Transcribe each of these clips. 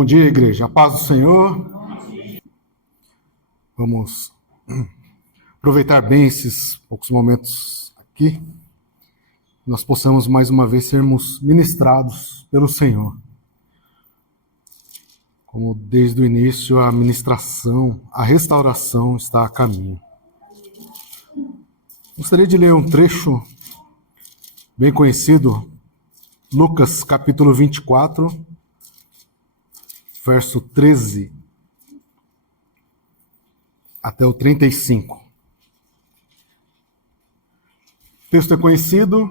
Bom dia, igreja. A paz do Senhor. Vamos aproveitar bem esses poucos momentos aqui. Nós possamos mais uma vez sermos ministrados pelo Senhor. Como desde o início a ministração, a restauração está a caminho. Gostaria de ler um trecho bem conhecido, Lucas capítulo 24, verso 13 até o 35. O texto é conhecido,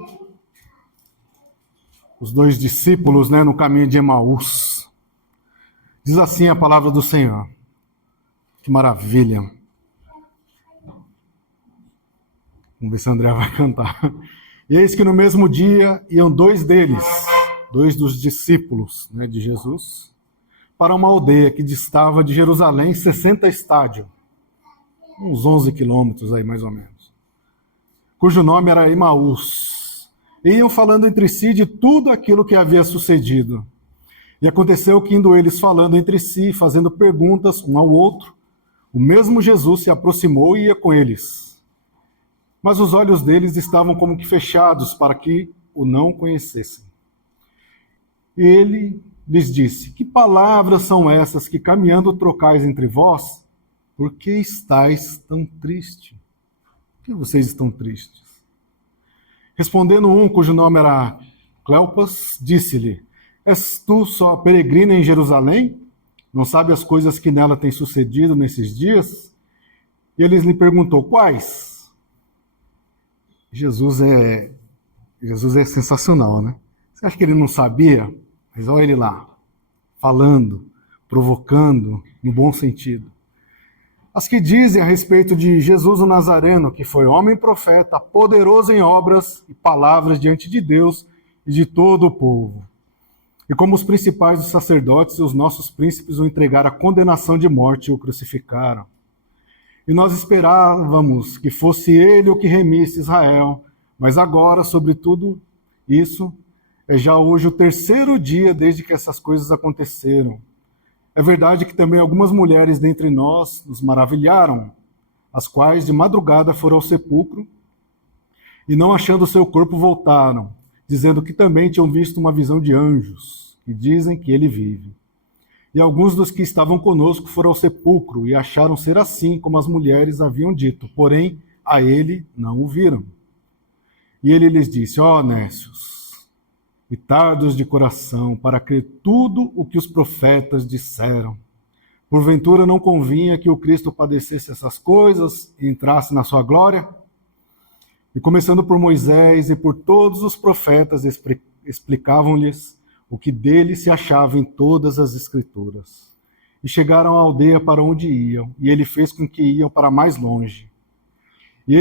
os dois discípulos, no caminho de Emaús. Diz assim a palavra do Senhor. Que maravilha. Vamos ver se a André vai cantar. E eis que no mesmo dia iam dois deles, dois dos discípulos de Jesus, para uma aldeia que distava de Jerusalém 60 estádios, uns 11 quilômetros aí mais ou menos, cujo nome era Emaús. E iam falando entre si de tudo aquilo que havia sucedido. E aconteceu que, indo eles falando entre si, fazendo perguntas um ao outro, o mesmo Jesus se aproximou e ia com eles. Mas os olhos deles estavam como que fechados para que o não conhecessem. E ele lhes disse: que palavras são essas que caminhando trocais entre vós? Por que estáis tão tristes? Por que vocês estão tristes? Respondendo um, cujo nome era Cleopas, disse-lhe: és tu só peregrina em Jerusalém? Não sabe as coisas que nela têm sucedido nesses dias? E ele lhe perguntou: quais? Jesus é sensacional, né? Você acha que ele não sabia? Mas olha ele lá, falando, provocando, no bom sentido. As que dizem a respeito de Jesus o Nazareno, que foi homem e profeta, poderoso em obras e palavras diante de Deus e de todo o povo. E como os principais dos sacerdotes e os nossos príncipes o entregaram à condenação de morte e o crucificaram. E nós esperávamos que fosse ele o que remisse Israel, mas agora, sobre tudo isso, é já hoje o terceiro dia desde que essas coisas aconteceram. É verdade que também algumas mulheres dentre nós nos maravilharam, as quais de madrugada foram ao sepulcro e, não achando o seu corpo, voltaram, dizendo que também tinham visto uma visão de anjos, que dizem que ele vive. E alguns dos que estavam conosco foram ao sepulcro e acharam ser assim como as mulheres haviam dito, porém a ele não o viram. E ele lhes disse: ó nécios e tardos de coração, para crer tudo o que os profetas disseram. Porventura não convinha que o Cristo padecesse essas coisas e entrasse na sua glória? E começando por Moisés e por todos os profetas, explicavam-lhes o que dele se achava em todas as Escrituras. E chegaram à aldeia para onde iam, e ele fez com que iam para mais longe. E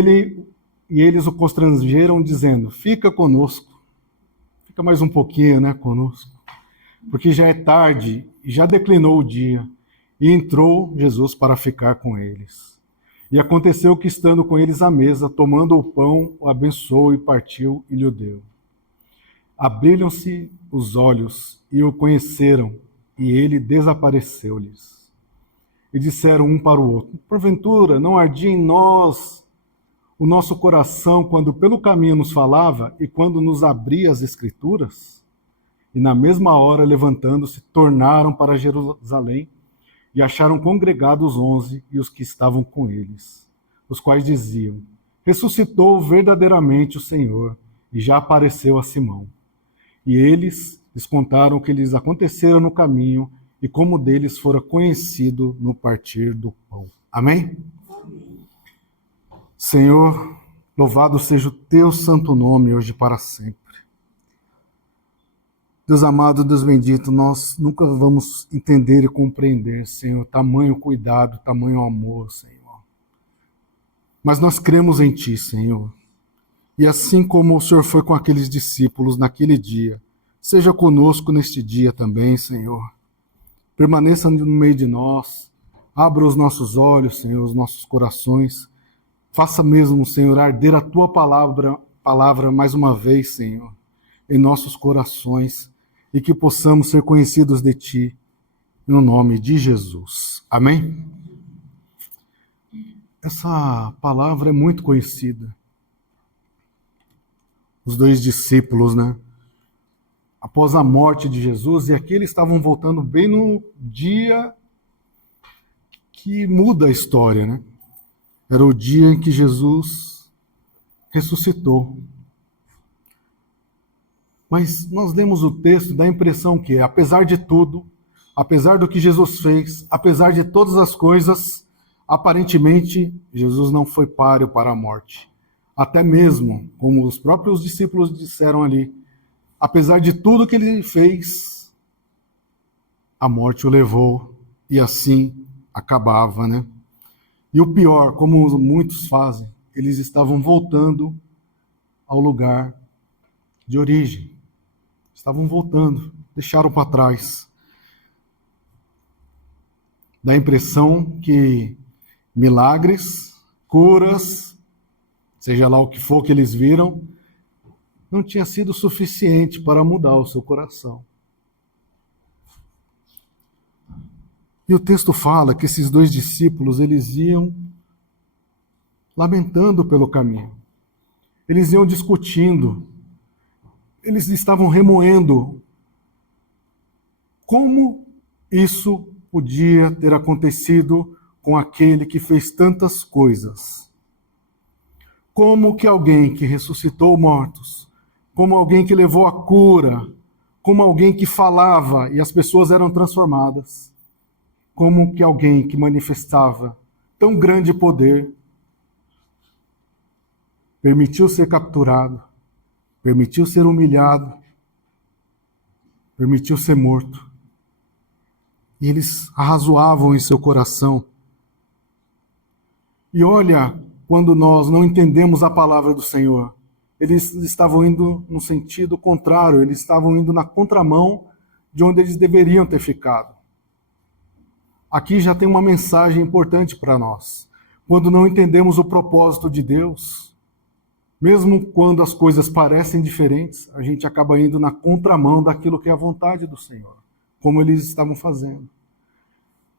eles o constrangeram, dizendo: fica conosco. Fica mais um pouquinho, conosco. Porque já é tarde, e já declinou o dia. E entrou Jesus para ficar com eles. E aconteceu que, estando com eles à mesa, tomando o pão, o abençoou e partiu e lhe deu. Abriram-se os olhos e o conheceram, e ele desapareceu-lhes. E disseram um para o outro: porventura não ardia em nós o nosso coração quando pelo caminho nos falava e quando nos abria as Escrituras? E na mesma hora, levantando-se, tornaram para Jerusalém e acharam congregados 11 e os que estavam com eles, os quais diziam: ressuscitou verdadeiramente o Senhor e já apareceu a Simão. E eles lhes contaram o que lhes acontecera no caminho e como deles fora conhecido no partir do pão. Amém? Senhor, louvado seja o teu santo nome hoje e para sempre. Deus amado, Deus bendito, nós nunca vamos entender e compreender, Senhor, tamanho cuidado, tamanho amor, Senhor. Mas nós cremos em Ti, Senhor. E assim como o Senhor foi com aqueles discípulos naquele dia, seja conosco neste dia também, Senhor. Permaneça no meio de nós, abra os nossos olhos, Senhor, os nossos corações. Faça mesmo, Senhor, arder a Tua palavra mais uma vez, Senhor, em nossos corações, e que possamos ser conhecidos de Ti no nome de Jesus. Amém? Essa palavra é muito conhecida. Os dois discípulos, né? Após a morte de Jesus, e aqui eles estavam voltando bem no dia que muda a história, né? Era o dia em que Jesus ressuscitou. Mas nós lemos o texto e dá a impressão que, apesar de tudo, apesar do que Jesus fez, apesar de todas as coisas, aparentemente Jesus não foi páreo para a morte. Até mesmo, como os próprios discípulos disseram ali, apesar de tudo que ele fez, a morte o levou e assim acabava, né? E o pior, como muitos fazem, eles estavam voltando ao lugar de origem. Estavam voltando, deixaram para trás. Dá a impressão que milagres, curas, seja lá o que for que eles viram, não tinha sido suficiente para mudar o seu coração. E o texto fala que esses dois discípulos, eles iam lamentando pelo caminho. Eles iam discutindo. Eles estavam remoendo como isso podia ter acontecido com aquele que fez tantas coisas. Como que alguém que ressuscitou mortos, como alguém que levou a cura, como alguém que falava e as pessoas eram transformadas, como que alguém que manifestava tão grande poder permitiu ser capturado, permitiu ser humilhado, permitiu ser morto. E eles arrazoavam em seu coração. E olha, quando nós não entendemos a palavra do Senhor, eles estavam indo no sentido contrário, eles estavam indo na contramão de onde eles deveriam ter ficado. Aqui já tem uma mensagem importante para nós. Quando não entendemos o propósito de Deus, mesmo quando as coisas parecem diferentes, a gente acaba indo na contramão daquilo que é a vontade do Senhor, como eles estavam fazendo.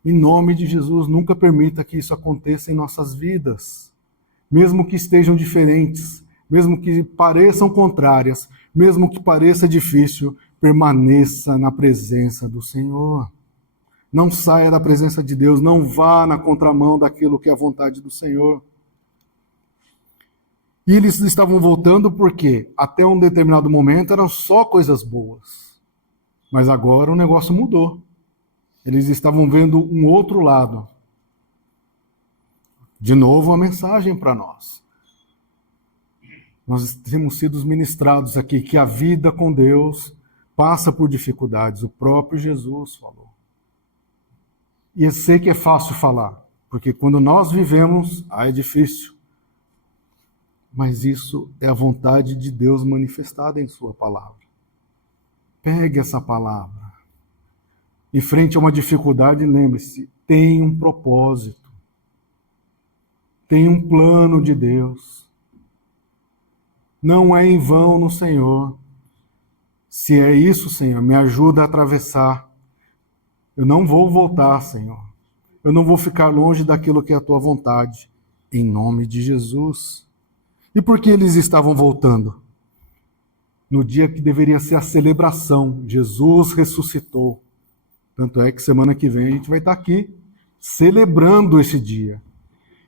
Em nome de Jesus, nunca permita que isso aconteça em nossas vidas. Mesmo que estejam diferentes, mesmo que pareçam contrárias, mesmo que pareça difícil, permaneça na presença do Senhor. Não saia da presença de Deus, não vá na contramão daquilo que é a vontade do Senhor. E eles estavam voltando porque até um determinado momento eram só coisas boas. Mas agora o negócio mudou. Eles estavam vendo um outro lado. De novo, uma mensagem para nós. Nós temos sido ministrados aqui que a vida com Deus passa por dificuldades. O próprio Jesus falou. E eu sei que é fácil falar, porque quando nós vivemos, é difícil. Mas isso é a vontade de Deus manifestada em sua palavra. Pegue essa palavra. E frente a uma dificuldade, lembre-se, tem um propósito. Tem um plano de Deus. Não é em vão no Senhor. Se é isso, Senhor, me ajuda a atravessar. Eu não vou voltar, Senhor. Eu não vou ficar longe daquilo que é a tua vontade. Em nome de Jesus. E por que eles estavam voltando? No dia que deveria ser a celebração, Jesus ressuscitou. Tanto é que semana que vem a gente vai estar aqui celebrando esse dia.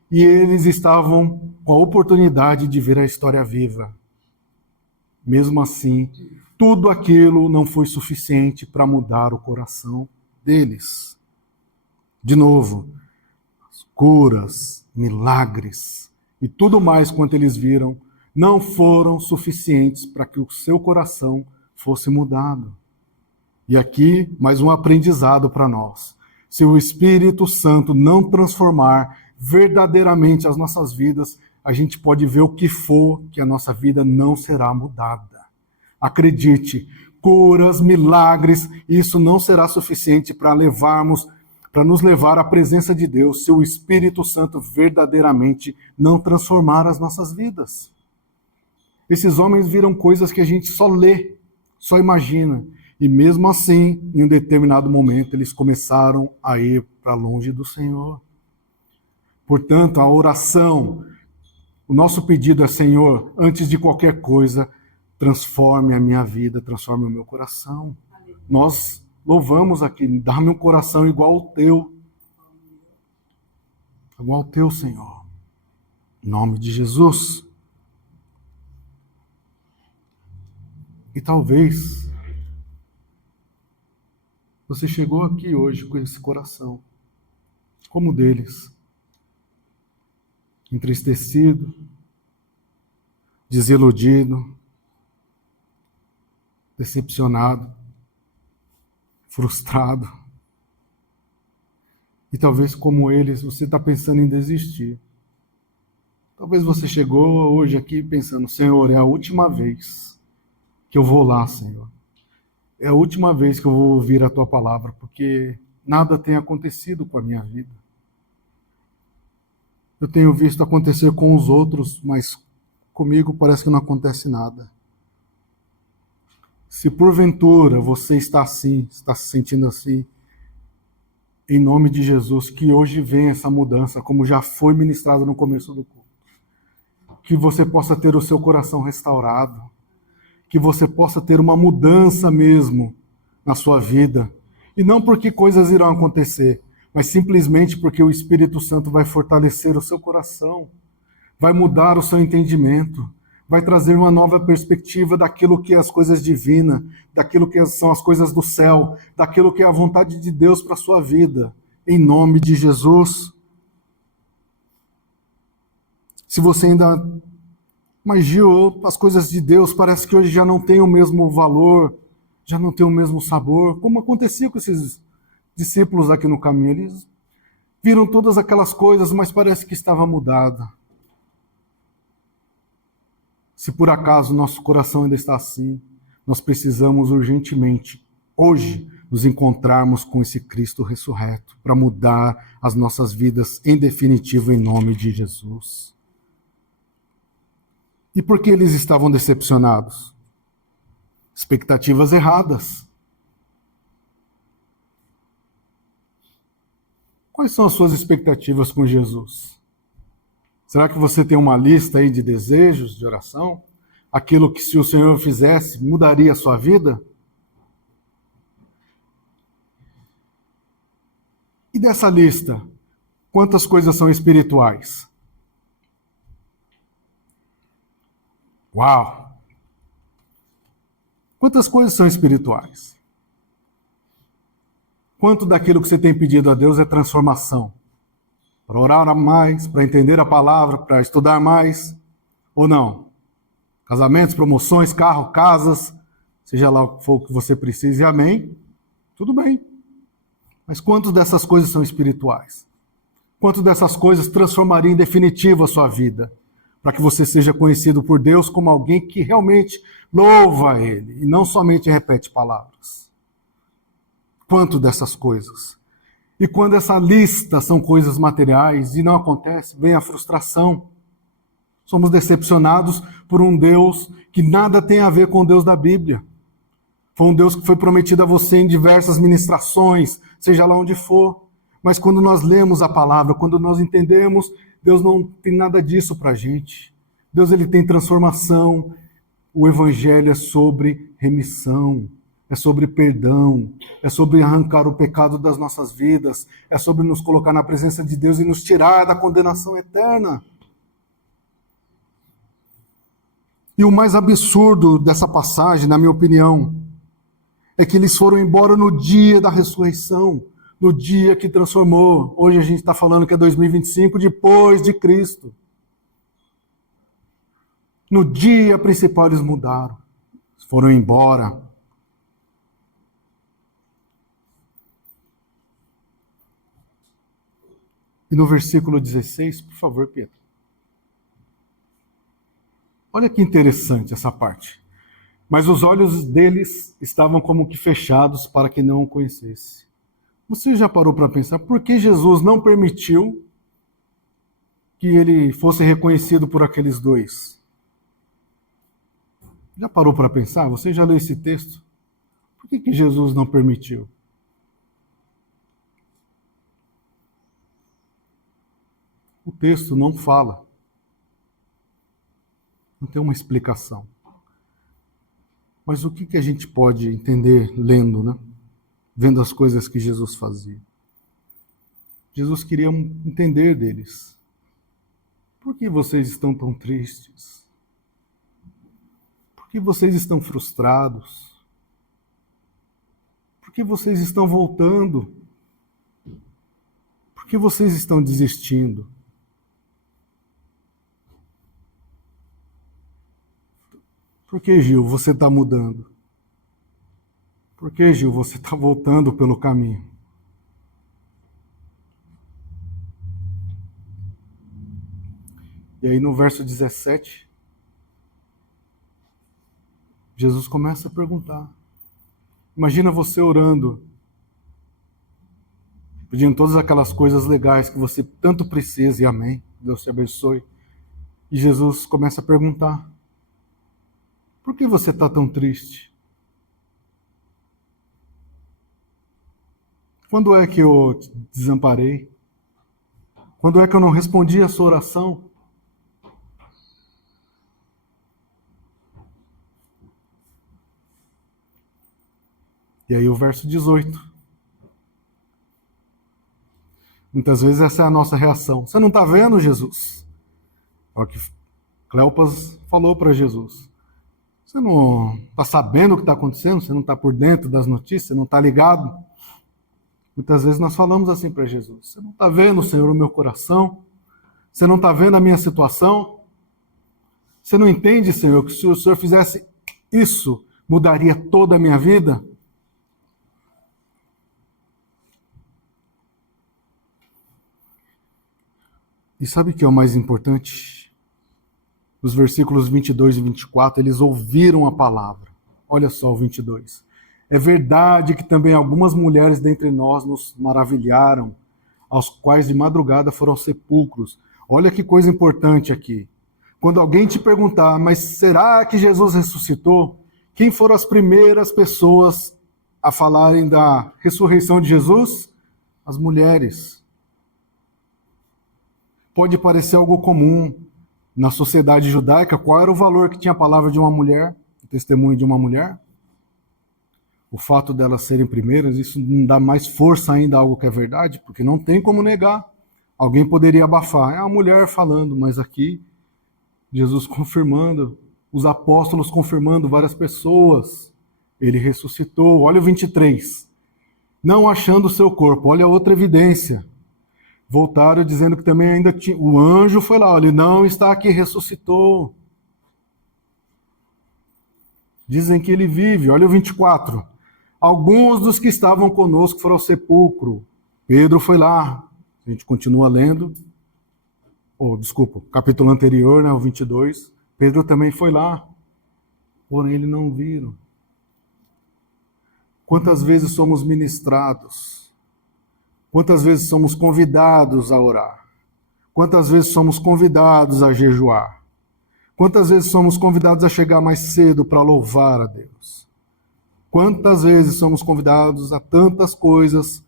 E eles estavam com a oportunidade de ver a história viva. Mesmo assim, tudo aquilo não foi suficiente para mudar o coração deles. De novo, as curas, milagres e tudo mais quanto eles viram não foram suficientes para que o seu coração fosse mudado. E aqui, mais um aprendizado para nós. Se o Espírito Santo não transformar verdadeiramente as nossas vidas, a gente pode ver o que for, que a nossa vida não será mudada. Acredite, curas, milagres, isso não será suficiente para nos levar à presença de Deus, se o Espírito Santo verdadeiramente não transformar as nossas vidas. Esses homens viram coisas que a gente só lê, só imagina. E mesmo assim, em um determinado momento, eles começaram a ir para longe do Senhor. Portanto, a oração, o nosso pedido é: Senhor, antes de qualquer coisa, transforme a minha vida, transforme o meu coração. Nós louvamos aqui: dá-me um coração igual ao teu. Igual ao teu, Senhor. Em nome de Jesus. E talvez você chegou aqui hoje com esse coração, como o deles, entristecido, desiludido, decepcionado, frustrado. E talvez, como eles, você está pensando em desistir. Talvez você chegou hoje aqui pensando: Senhor, é a última vez que eu vou lá, Senhor. É a última vez que eu vou ouvir a Tua palavra, porque nada tem acontecido com a minha vida. Eu tenho visto acontecer com os outros, mas comigo parece que não acontece nada. Se porventura você está assim, está se sentindo assim, em nome de Jesus, que hoje venha essa mudança, como já foi ministrado no começo do culto. Que você possa ter o seu coração restaurado, que você possa ter uma mudança mesmo na sua vida. E não porque coisas irão acontecer, mas simplesmente porque o Espírito Santo vai fortalecer o seu coração, vai mudar o seu entendimento, vai trazer uma nova perspectiva daquilo que é as coisas divinas, daquilo que são as coisas do céu, daquilo que é a vontade de Deus para a sua vida, em nome de Jesus. Se você ainda... Mas Gil, as coisas de Deus parece que hoje já não tem o mesmo valor, já não tem o mesmo sabor, como acontecia com esses discípulos aqui no caminho. Eles viram todas aquelas coisas, mas parece que estava mudada. Se por acaso nosso coração ainda está assim, nós precisamos urgentemente, hoje, nos encontrarmos com esse Cristo ressurreto, para mudar as nossas vidas em definitivo, em nome de Jesus. E por que eles estavam decepcionados? Expectativas erradas. Quais são as suas expectativas com Jesus? Será que você tem uma lista aí de desejos, de oração? Aquilo que, se o Senhor fizesse, mudaria a sua vida? E dessa lista, quantas coisas são espirituais? Uau! Quantas coisas são espirituais? Quanto daquilo que você tem pedido a Deus é transformação? Para orar mais, para entender a palavra, para estudar mais, ou não? Casamentos, promoções, carro, casas, seja lá o que for que você precise, amém? Tudo bem. Mas quantas dessas coisas são espirituais? Quantas dessas coisas transformariam em definitivo a sua vida? Para que você seja conhecido por Deus como alguém que realmente louva a Ele, e não somente repete palavras. Quanto dessas coisas? E quando essa lista são coisas materiais e não acontece, vem a frustração. Somos decepcionados por um Deus que nada tem a ver com o Deus da Bíblia. Foi um Deus que foi prometido a você em diversas ministrações, seja lá onde for. Mas quando nós lemos a palavra, quando nós entendemos, Deus não tem nada disso para a gente. Deus, ele tem transformação. O Evangelho é sobre remissão, é sobre perdão, é sobre arrancar o pecado das nossas vidas, é sobre nos colocar na presença de Deus e nos tirar da condenação eterna. E o mais absurdo dessa passagem, na minha opinião, é que eles foram embora no dia da ressurreição, no dia que transformou. Hoje a gente está falando que é 2025, depois de Cristo. No dia principal eles mudaram, foram embora. E no versículo 16, por favor, Pedro. Olha que interessante essa parte. Mas os olhos deles estavam como que fechados para que não o conhecesse. Você já parou para pensar por que Jesus não permitiu que ele fosse reconhecido por aqueles dois? Já parou para pensar? Você já leu esse texto? Por que Jesus não permitiu? O texto não fala. Não tem uma explicação. Mas o que a gente pode entender lendo, né? Vendo as coisas que Jesus fazia? Jesus queria entender deles. Por que vocês estão tão tristes? Por que vocês estão frustrados? Por que vocês estão voltando? Por que vocês estão desistindo? Por que, Gil, você está mudando? Por que, Gil, você está voltando pelo caminho? E aí no verso 17, Jesus começa a perguntar. Imagina você orando, pedindo todas aquelas coisas legais que você tanto precisa, e amém, Deus te abençoe. E Jesus começa a perguntar, por que você está tão triste? Quando é que eu te desamparei? Quando é que eu não respondi a sua oração? E aí o verso 18. Muitas vezes essa é a nossa reação. Você não está vendo, Jesus? É o que Cleopas falou para Jesus. Você não está sabendo o que está acontecendo? Você não está por dentro das notícias? Você não está ligado? Muitas vezes nós falamos assim para Jesus. Você não está vendo, Senhor, o meu coração? Você não está vendo a minha situação? Você não entende, Senhor, que se o Senhor fizesse isso, mudaria toda a minha vida? E sabe o que é o mais importante? Os versículos 22 e 24, eles ouviram a palavra. Olha só o 22. É verdade que também algumas mulheres dentre nós nos maravilharam, aos quais de madrugada foram aos sepulcros. Olha que coisa importante aqui. Quando alguém te perguntar, mas será que Jesus ressuscitou? Quem foram as primeiras pessoas a falarem da ressurreição de Jesus? As mulheres. Pode parecer algo comum na sociedade judaica. Qual era o valor que tinha a palavra de uma mulher, o testemunho de uma mulher? O fato delas serem primeiras, isso não dá mais força ainda a algo que é verdade, porque não tem como negar. Alguém poderia abafar. É a mulher falando, mas aqui Jesus confirmando, os apóstolos confirmando, várias pessoas. Ele ressuscitou. Olha o 23. Não achando o seu corpo. Olha outra evidência. Voltaram dizendo que também ainda tinha... O anjo foi lá, ele não está aqui, ressuscitou. Dizem que ele vive. Olha o 24. Alguns dos que estavam conosco foram ao sepulcro. Pedro foi lá. A gente continua lendo. Desculpa, capítulo anterior, né, o 22. Pedro também foi lá. Porém, eles não viram. Quantas vezes somos ministrados? Quantas vezes somos convidados a orar? Quantas vezes somos convidados a jejuar? Quantas vezes somos convidados a chegar mais cedo para louvar a Deus? Quantas vezes somos convidados a tantas coisas?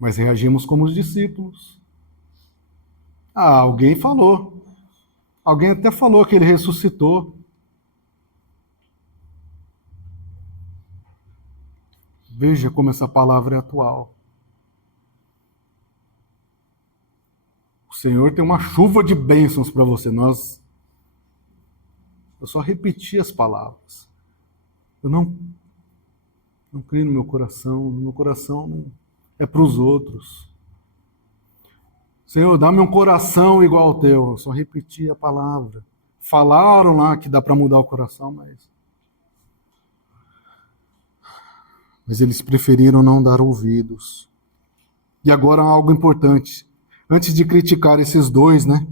Mas reagimos como os discípulos. Alguém falou. Alguém até falou que ele ressuscitou. Veja como essa palavra é atual. O Senhor tem uma chuva de bênçãos para você. Eu só repeti as palavras. Eu não creio no meu coração. No meu coração é para os outros. Senhor, dá-me um coração igual ao teu. Eu só repeti a palavra. Falaram lá que dá para mudar o coração, mas eles preferiram não dar ouvidos. E agora algo importante. Antes de criticar esses dois, né?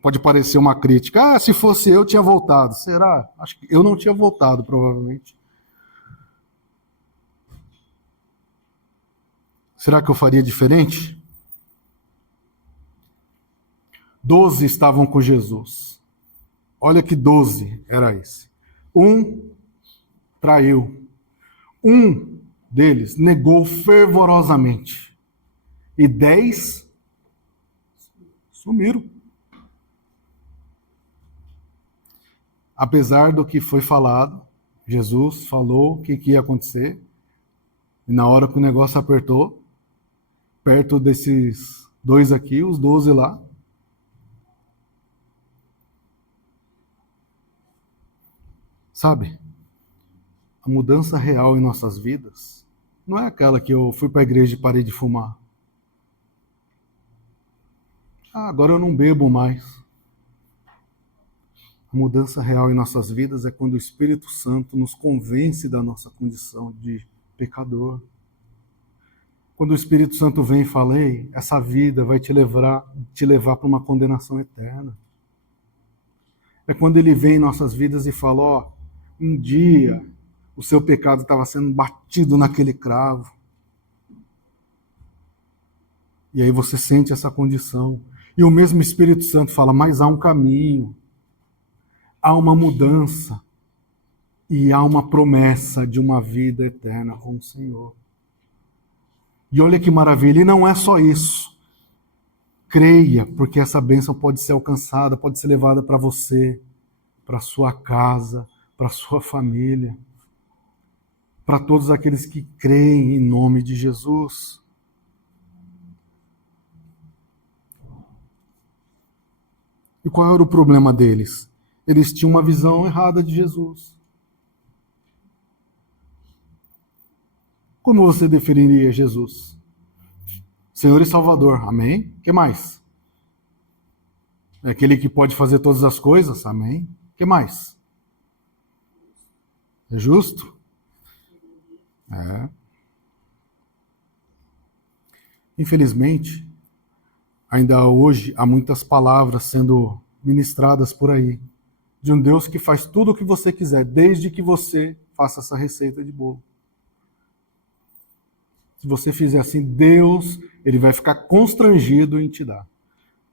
Pode parecer uma crítica. Se fosse eu tinha voltado. Será? Acho que eu não tinha voltado, provavelmente. Será que eu faria diferente? 12 estavam com Jesus. Olha que 12 era esse. Um traiu. Um deles negou fervorosamente. E 10 sumiram. Apesar do que foi falado, Jesus falou o que ia acontecer. E na hora que o negócio apertou, perto desses 2 aqui, os 12 lá, sabe? A mudança real em nossas vidas não é aquela que eu fui para a igreja e parei de fumar. Agora eu não bebo mais. A mudança real em nossas vidas é quando o Espírito Santo nos convence da nossa condição de pecador. Quando o Espírito Santo vem e fala, ei, essa vida vai te levar para uma condenação eterna. É quando ele vem em nossas vidas e fala, ó, um dia o seu pecado estava sendo batido naquele cravo. E aí você sente essa condição. E o mesmo Espírito Santo fala, mas há um caminho, há uma mudança e há uma promessa de uma vida eterna com o Senhor. E olha que maravilha, e não é só isso. Creia, porque essa bênção pode ser alcançada, pode ser levada para você, para sua casa, para sua família, para todos aqueles que creem em nome de Jesus. E qual era o problema deles? Eles tinham uma visão errada de Jesus. Como você definiria Jesus? Senhor e Salvador, amém? O que mais? É aquele que pode fazer todas as coisas, amém? O que mais? É justo? É. Infelizmente, ainda hoje há muitas palavras sendo ministradas por aí, de um Deus que faz tudo o que você quiser, desde que você faça essa receita de bolo. Se você fizer assim, Deus, ele vai ficar constrangido em te dar.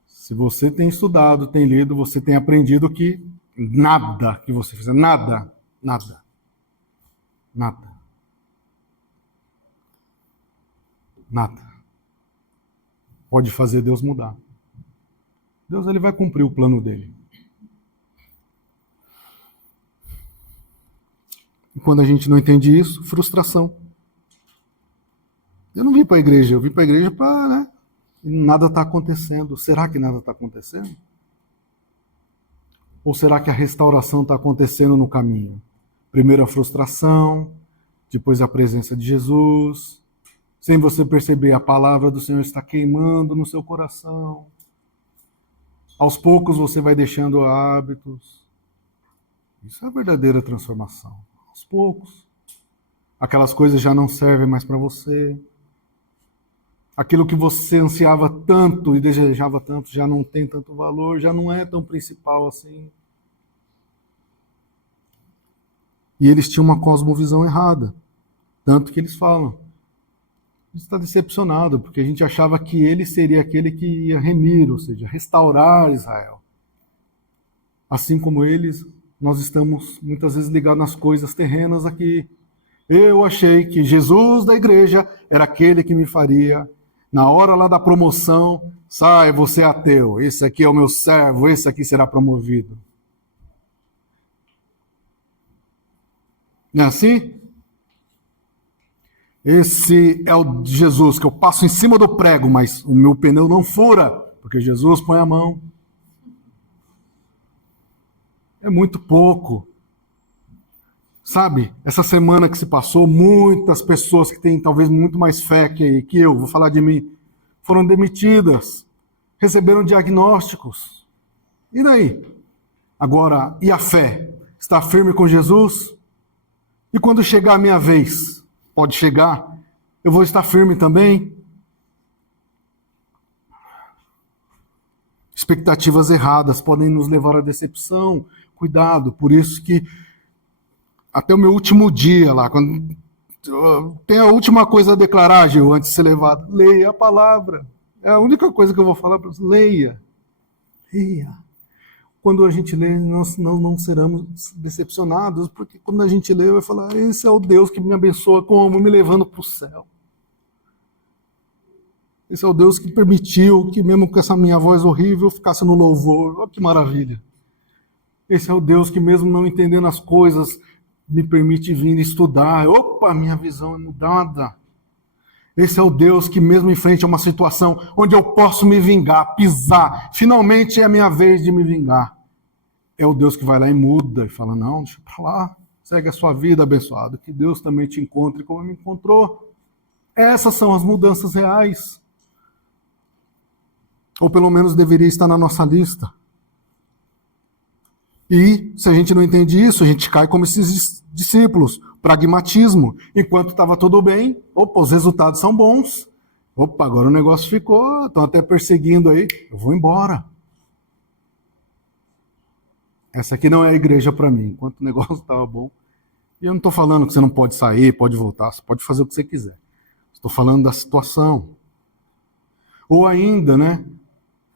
Se você tem estudado, tem lido, você tem aprendido que nada que você fizer, nada, pode fazer Deus mudar. Deus, ele vai cumprir o plano dele. E quando a gente não entende isso, frustração. Eu não vim para a igreja, eu vim para a igreja para, né? Nada está acontecendo. Será que nada está acontecendo? Ou será que a restauração está acontecendo no caminho? Primeiro a frustração, depois a presença de Jesus. Sem você perceber, a palavra do Senhor está queimando no seu coração. Aos poucos você vai deixando hábitos. Isso é a verdadeira transformação. Aos poucos. Aquelas coisas já não servem mais para você. Aquilo que você ansiava tanto e desejava tanto já não tem tanto valor, já não é tão principal assim. E eles tinham uma cosmovisão errada. Tanto que eles falam. A gente está decepcionado, porque a gente achava que ele seria aquele que ia remir, ou seja, restaurar Israel. Assim como eles, nós estamos muitas vezes ligados nas coisas terrenas aqui. Eu achei que Jesus da igreja era aquele que me faria, na hora lá da promoção, sai, você é ateu, esse aqui é o meu servo, esse aqui será promovido. Não é assim? Esse é o Jesus que eu passo em cima do prego, mas o meu pneu não fura, porque Jesus põe a mão. É muito pouco. Sabe, essa semana que se passou, muitas pessoas que têm talvez muito mais fé que eu, vou falar de mim, foram demitidas, receberam diagnósticos. E daí? Agora, e a fé? Está firme com Jesus? E quando chegar a minha vez, pode chegar, eu vou estar firme também? Expectativas erradas podem nos levar à decepção. Cuidado, por isso que até o meu último dia lá, quando tem a última coisa a declarar, Gil, antes de ser levado, leia a palavra. É a única coisa que eu vou falar para você. Leia. quando a gente lê, nós não seremos decepcionados, porque quando a gente lê, vai falar, esse é o Deus que me abençoa como? Me levando para o céu. Esse é o Deus que permitiu que mesmo com essa minha voz horrível, eu ficasse no louvor. Olha que maravilha. Esse é o Deus que mesmo não entendendo as coisas, me permite vir estudar. Opa, minha visão é mudada. Esse é o Deus que mesmo em frente a uma situação onde eu posso me vingar, pisar, finalmente é a minha vez de me vingar. É o Deus que vai lá e muda e fala, não, deixa pra lá, segue a sua vida, abençoado, que Deus também te encontre como me encontrou. Essas são as mudanças reais. Ou pelo menos deveria estar na nossa lista. E se a gente não entende isso, a gente cai como esses discípulos, pragmatismo. Enquanto estava tudo bem, opa, os resultados são bons. Opa, agora o negócio ficou, estão até perseguindo aí, eu vou embora. Essa aqui não é a igreja para mim, enquanto o negócio estava bom. E eu não estou falando que você não pode sair, pode voltar, você pode fazer o que você quiser. Estou falando da situação. Ou ainda, né?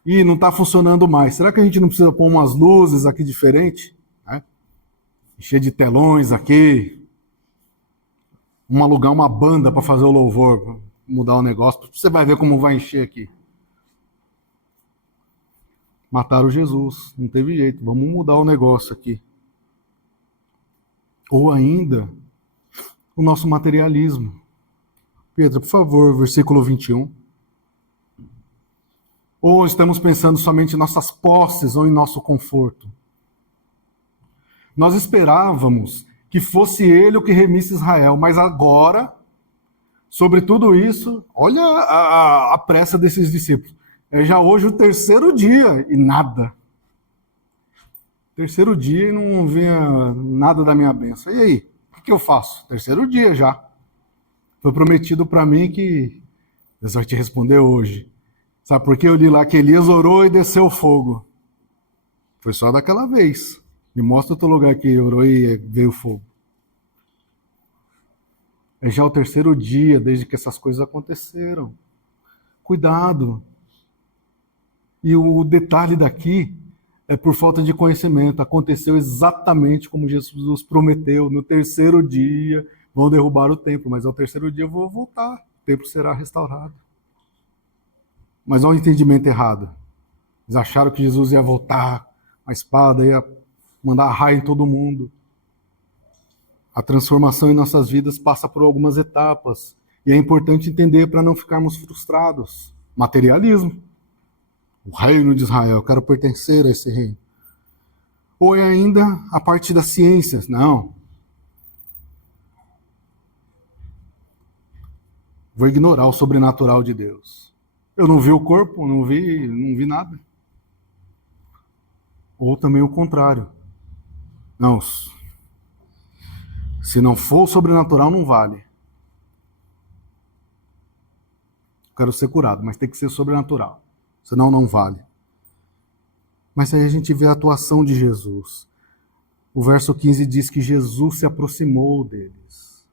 E não está funcionando mais. Será que a gente não precisa pôr umas luzes aqui diferentes? Né? Encher de telões aqui. Vamos alugar uma banda para fazer o louvor, mudar o negócio. Você vai ver como vai encher aqui. Mataram Jesus, não teve jeito. Vamos mudar o negócio aqui. Ou ainda, o nosso materialismo. Pedro, por favor, versículo 21. Ou estamos pensando somente em nossas posses ou em nosso conforto. Nós esperávamos que fosse ele o que remisse Israel, mas agora, sobre tudo isso, olha a pressa desses discípulos. É já hoje o terceiro dia e nada. Terceiro dia e não vinha nada da minha bênção. E aí, o que eu faço? Terceiro dia já. Foi prometido para mim que Deus vai te responder hoje. Sabe por que eu li lá que Elias orou e desceu fogo? Foi só daquela vez. Me mostra outro lugar que orou e veio fogo. É já o terceiro dia desde que essas coisas aconteceram. Cuidado. E o detalhe daqui é por falta de conhecimento. Aconteceu exatamente como Jesus prometeu. No terceiro dia vão derrubar o templo, mas ao terceiro dia eu vou voltar. O templo será restaurado. Mas olha o entendimento errado. Eles acharam que Jesus ia voltar, a espada ia mandar raio em todo mundo. A transformação em nossas vidas passa por algumas etapas. E é importante entender para não ficarmos frustrados. Materialismo. O reino de Israel, eu quero pertencer a esse reino. Ou é ainda a parte das ciências. Não. Vou ignorar o sobrenatural de Deus. Eu não vi o corpo, não vi nada. Ou também o contrário. Não, se não for o sobrenatural, não vale. Quero ser curado, mas tem que ser sobrenatural. Senão não vale. Mas aí a gente vê a atuação de Jesus. O verso 15 diz que Jesus se aproximou deles.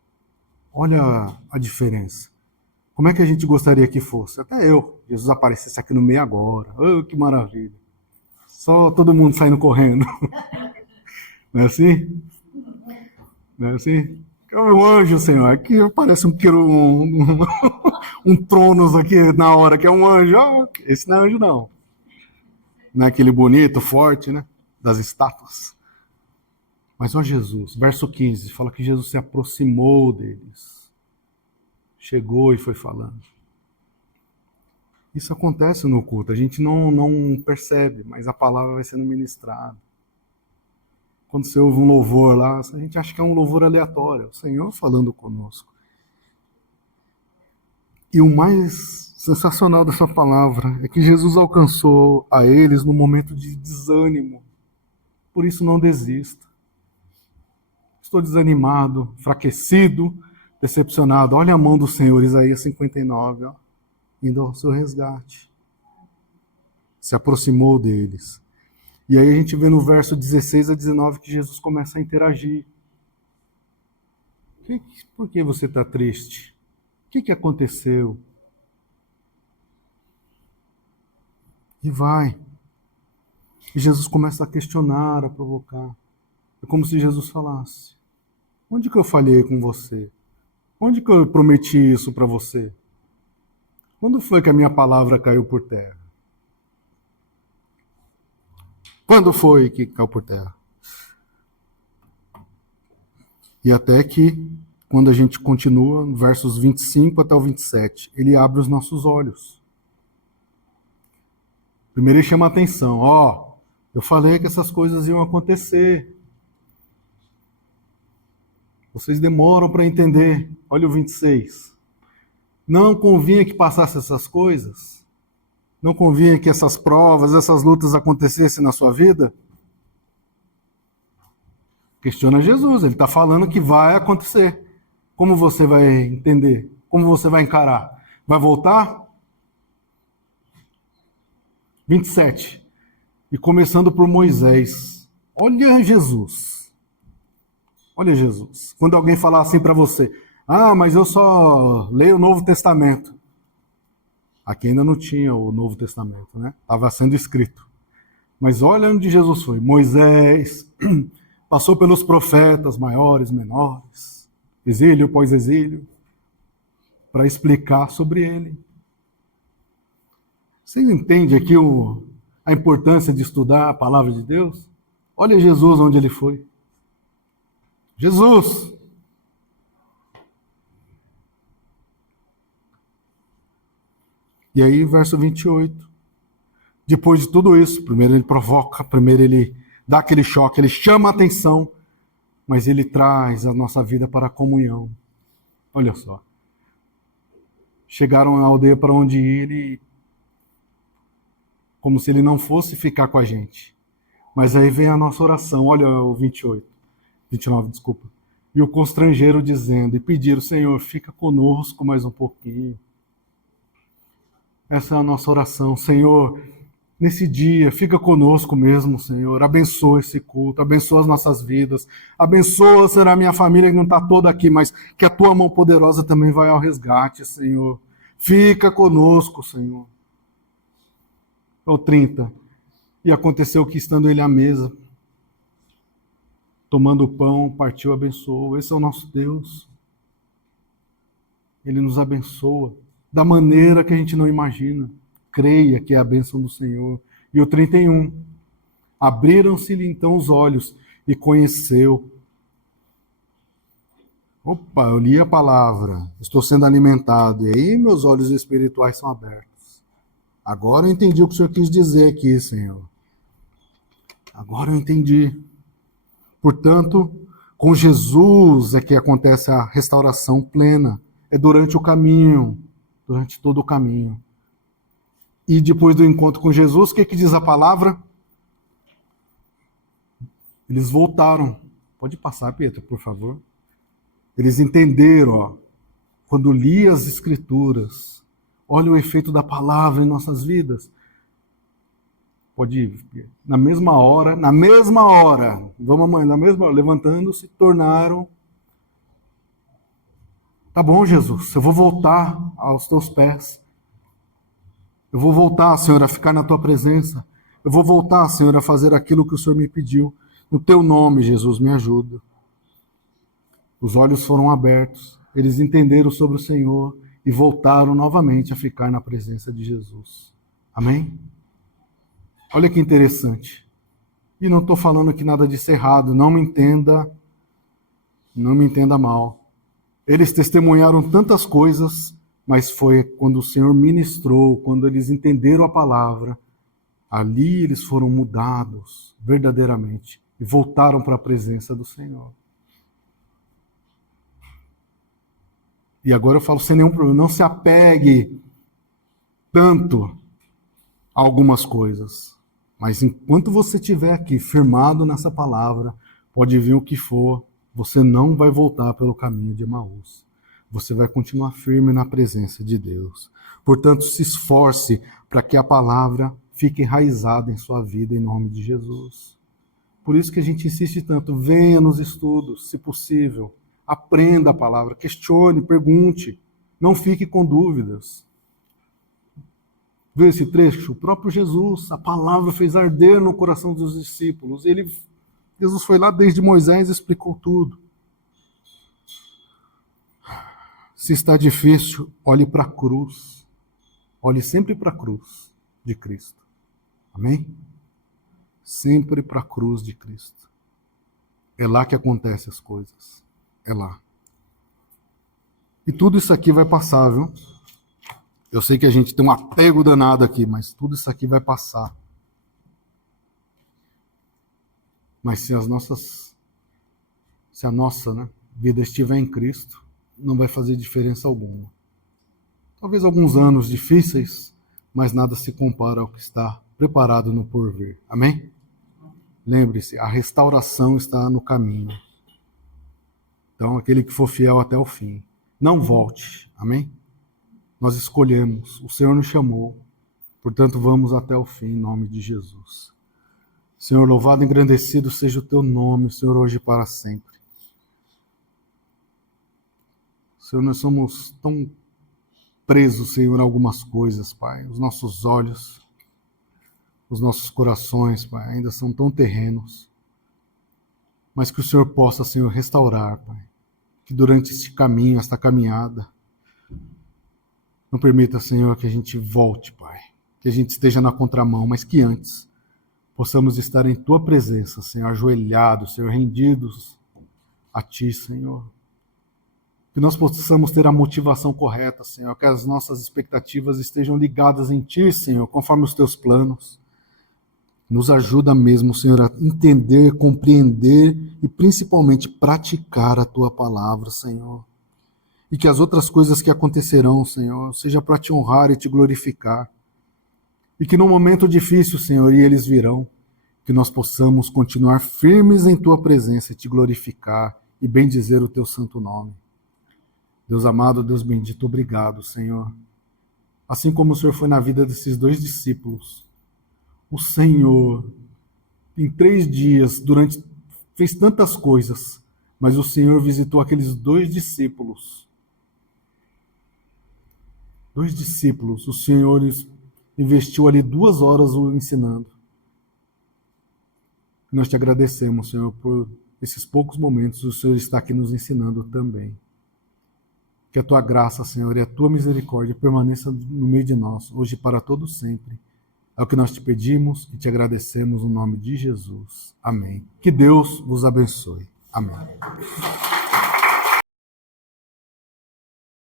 Olha a diferença. Como é que a gente gostaria que fosse? Até eu. Jesus aparecesse aqui no meio agora. Oh, que maravilha. Só todo mundo saindo correndo. Não é assim? Não é assim? É um anjo, Senhor. Aqui parece um tronos aqui na hora, que é um anjo. Ah, esse não é anjo, não. Não é aquele bonito, forte, né? Das estátuas. Mas olha Jesus, verso 15, fala que Jesus se aproximou deles. Chegou e foi falando. Isso acontece no culto, a gente não percebe, mas a palavra vai sendo ministrada. Quando você ouve um louvor lá, a gente acha que é um louvor aleatório, o Senhor falando conosco. E o mais sensacional dessa palavra é que Jesus alcançou a eles no momento de desânimo. Por isso não desista. Estou desanimado, enfraquecido, decepcionado. Olha a mão do Senhor, Isaías 59, ó, indo ao seu resgate. Se aproximou deles. E aí a gente vê no verso 16 a 19 que Jesus começa a interagir. Por que você está triste? O que aconteceu? E vai. E Jesus começa a questionar, a provocar. É como se Jesus falasse: onde que eu falhei com você? Onde que eu prometi isso para você? Quando foi que a minha palavra caiu por terra? Quando foi que caiu por terra? E até que, quando a gente continua, versos 25 até o 27, ele abre os nossos olhos. Primeiro ele chama a atenção: ó, eu falei que essas coisas iam acontecer. Vocês demoram para entender. Olha o 26. Não convinha que passasse essas coisas? Não convinha que essas provas, essas lutas acontecessem na sua vida? Questiona Jesus, ele está falando que vai acontecer. Como você vai entender? Como você vai encarar? Vai voltar? 27. E começando por Moisés. Olha Jesus. Olha Jesus. Quando alguém falar assim para você: ah, mas eu só leio o Novo Testamento. Aqui ainda não tinha o Novo Testamento, né? Estava sendo escrito. Mas olha onde Jesus foi. Moisés passou pelos profetas maiores, menores, exílio após exílio, para explicar sobre ele. Você entende aqui a importância de estudar a palavra de Deus? Olha Jesus onde ele foi. Jesus! E aí, verso 28. Depois de tudo isso, primeiro ele provoca, primeiro ele dá aquele choque, ele chama a atenção, mas ele traz a nossa vida para a comunhão. Olha só. Chegaram à aldeia para onde ir, como se ele não fosse ficar com a gente. Mas aí vem a nossa oração, olha o 29, desculpa. E o constrangeram dizendo, e pediram: Senhor, fica conosco mais um pouquinho. Essa é a nossa oração. Senhor, nesse dia, fica conosco mesmo, Senhor. Abençoa esse culto, abençoa as nossas vidas. Abençoa, será a minha família que não está toda aqui, mas que a tua mão poderosa também vai ao resgate, Senhor. Fica conosco, Senhor. O 30. E aconteceu que, estando ele à mesa, tomando o pão, partiu, abençoou. Esse é o nosso Deus. Ele nos abençoa da maneira que a gente não imagina. Creia que é a bênção do Senhor. E o 31. Abriram-se-lhe então os olhos e conheceu. Opa, eu li a palavra, estou sendo alimentado, e aí meus olhos espirituais são abertos. Agora eu entendi o que o Senhor quis dizer aqui, Senhor. Agora eu entendi. Portanto, com Jesus é que acontece a restauração plena. É durante o caminho, durante todo o caminho. E depois do encontro com Jesus, o que diz a palavra? Eles voltaram. Pode passar, Pedro, por favor. Eles entenderam, ó, quando li as Escrituras, olha o efeito da palavra em nossas vidas. Pode ir. Na mesma hora, vamos amanhã, na mesma hora, levantando-se, tornaram. Tá bom, Jesus, eu vou voltar aos teus pés. Eu vou voltar, Senhor, a ficar na tua presença. Eu vou voltar, Senhor, a fazer aquilo que o Senhor me pediu. No teu nome, Jesus, me ajuda. Os olhos foram abertos, eles entenderam sobre o Senhor e voltaram novamente a ficar na presença de Jesus. Amém? Olha que interessante. E não estou falando que nada disso é errado, não me entenda mal. Eles testemunharam tantas coisas, mas foi quando o Senhor ministrou, quando eles entenderam a palavra, ali eles foram mudados verdadeiramente e voltaram para a presença do Senhor. E agora eu falo sem nenhum problema, não se apegue tanto a algumas coisas. Mas enquanto você estiver aqui firmado nessa palavra, pode vir o que for, você não vai voltar pelo caminho de Emaús. Você vai continuar firme na presença de Deus. Portanto, se esforce para que a palavra fique enraizada em sua vida, em nome de Jesus. Por isso que a gente insiste tanto, venha nos estudos, se possível. Aprenda a palavra, questione, pergunte, não fique com dúvidas. Viu esse trecho? O próprio Jesus, a palavra fez arder no coração dos discípulos. Jesus foi lá desde Moisés e explicou tudo. Se está difícil, olhe para a cruz. Olhe sempre para a cruz de Cristo. Amém? Sempre para a cruz de Cristo. É lá que acontecem as coisas. É lá. E tudo isso aqui vai passar, viu? Eu sei que a gente tem um apego danado aqui, mas tudo isso aqui vai passar. Mas se a nossa vida estiver em Cristo, não vai fazer diferença alguma. Talvez alguns anos difíceis, mas nada se compara ao que está preparado no porvir. Amém? Lembre-se, a restauração está no caminho. Então, aquele que for fiel até o fim, não volte. Amém? Nós escolhemos, o Senhor nos chamou, portanto vamos até o fim, em nome de Jesus. Senhor, louvado e engrandecido seja o teu nome, Senhor, hoje e para sempre. Senhor, nós somos tão presos, Senhor, a algumas coisas, Pai. Os nossos olhos, os nossos corações, Pai, ainda são tão terrenos. Mas que o Senhor possa, Senhor, restaurar, Pai. Que durante este caminho, esta caminhada, não permita, Senhor, que a gente volte, Pai, que a gente esteja na contramão, mas que antes possamos estar em Tua presença, Senhor, ajoelhados, Senhor, rendidos a Ti, Senhor. Que nós possamos ter a motivação correta, Senhor, que as nossas expectativas estejam ligadas em Ti, Senhor, conforme os Teus planos. Nos ajuda mesmo, Senhor, a entender, compreender e principalmente praticar a Tua palavra, Senhor. E que as outras coisas que acontecerão, Senhor, seja para Te honrar e Te glorificar. E que no momento difícil, Senhor, e eles virão, que nós possamos continuar firmes em Tua presença e Te glorificar e bendizer o Teu santo nome. Deus amado, Deus bendito, obrigado, Senhor. Assim como o Senhor foi na vida desses 2 discípulos, o Senhor, em 3 dias, fez tantas coisas, mas o Senhor visitou aqueles 2 discípulos. 2 discípulos, o Senhor investiu ali 2 horas o ensinando. Nós Te agradecemos, Senhor, por esses poucos momentos o Senhor está aqui nos ensinando também. Que a Tua graça, Senhor, e a Tua misericórdia permaneça no meio de nós, hoje e para todo sempre. É o que nós Te pedimos e Te agradecemos no nome de Jesus. Amém. Que Deus vos abençoe. Amém.